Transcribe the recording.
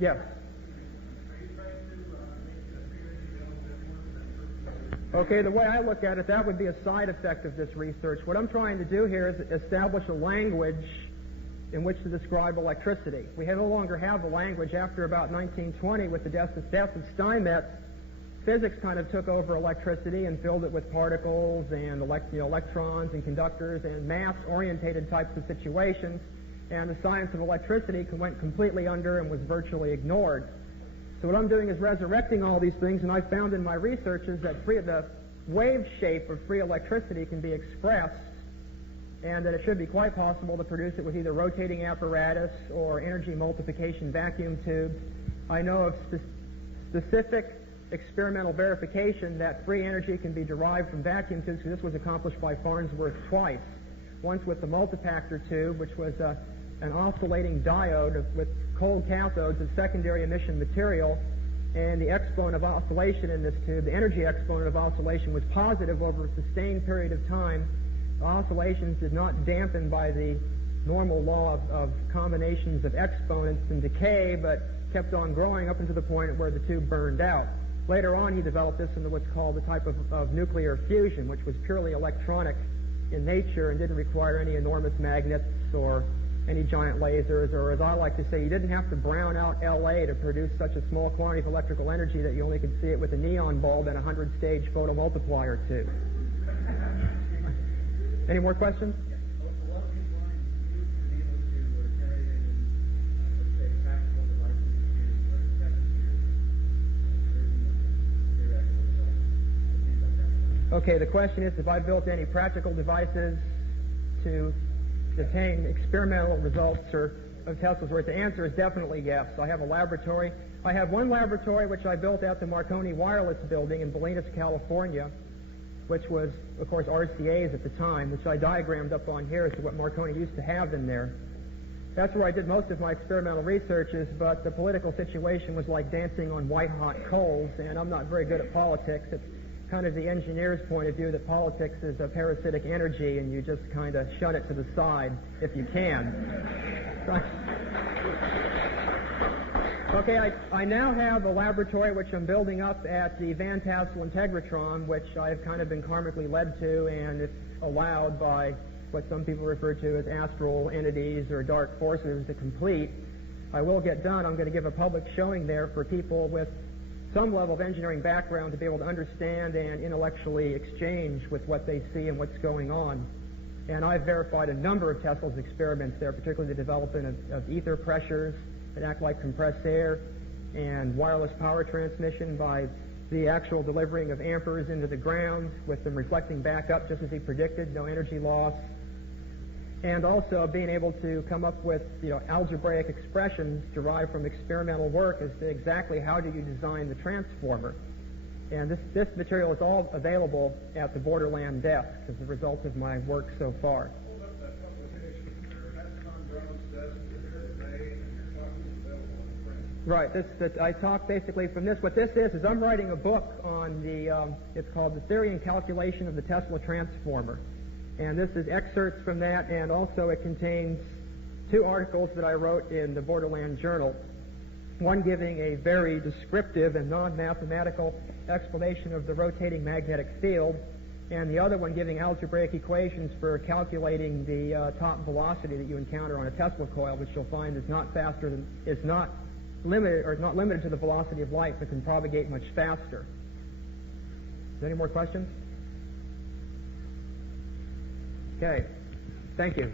Yes. Okay, the way I look at it, that would be a side effect of this research. What I'm trying to do here is establish a language in which to describe electricity. We no longer have the language. After about 1920, with the death of Steinmetz, physics kind of took over electricity and filled it with particles and electrons and conductors and mass-orientated types of situations, and the science of electricity went completely under and was virtually ignored. So what I'm doing is resurrecting all these things, and I found in my researches that the wave shape of free electricity can be expressed, and that it should be quite possible to produce it with either rotating apparatus or energy multiplication vacuum tubes. I know of specific experimental verification that free energy can be derived from vacuum tubes, because this was accomplished by Farnsworth twice. Once with the multipactor tube, which was an oscillating diode with cold cathodes as secondary emission material, and the exponent of oscillation in this tube, the energy exponent of oscillation, was positive over a sustained period of time. The oscillations did not dampen by the normal law of combinations of exponents and decay, but kept on growing up into the point where the tube burned out. Later on, he developed this into what's called the type of nuclear fusion, which was purely electronic in nature and didn't require any enormous magnets or any giant lasers, or as I like to say, you didn't have to brown out LA to produce such a small quantity of electrical energy that you only could see it with a neon bulb and a 100-stage photomultiplier tube. Any more questions? Okay, the question is, have I built any practical devices to obtain experimental results of Tesla's work? The answer is definitely yes. I have a laboratory. I have one laboratory which I built at the Marconi Wireless building in Bolinas, California, which was, of course, RCA's at the time, which I diagrammed up on here as to what Marconi used to have in there. That's where I did most of my experimental researches, but the political situation was like dancing on white-hot coals, and I'm not very good at politics. It's kind of the engineer's point of view that politics is a parasitic energy and you just kind of shut it to the side if you can. Okay, I now have a laboratory which I'm building up at the Van Tassel Integratron, which I've kind of been karmically led to, and it's allowed by what some people refer to as astral entities or dark forces to complete. I will get done. I'm going to give a public showing there for people with some level of engineering background to be able to understand and intellectually exchange with what they see and what's going on. And I've verified a number of Tesla's experiments there, particularly the development of ether pressures that act like compressed air, and wireless power transmission by the actual delivering of amperes into the ground with them reflecting back up just as he predicted, no energy loss. And also being able to come up with, algebraic expressions derived from experimental work as to exactly how do you design the transformer. And this material is all available at the Borderland desk as a result of my work so far. Hold up that publication there. That's on Brown's desk here today, and you're talking available in print. Right. I talk basically from this. What this is I'm writing a book on it's called The Theory and Calculation of the Tesla Transformer. And this is excerpts from that, and also it contains 2 articles that I wrote in the Borderland Journal, one giving a very descriptive and non-mathematical explanation of the rotating magnetic field, and the other one giving algebraic equations for calculating the top velocity that you encounter on a Tesla coil, which you'll find is not limited to the velocity of light, but can propagate much faster. Is there any more questions? Okay. Thank you.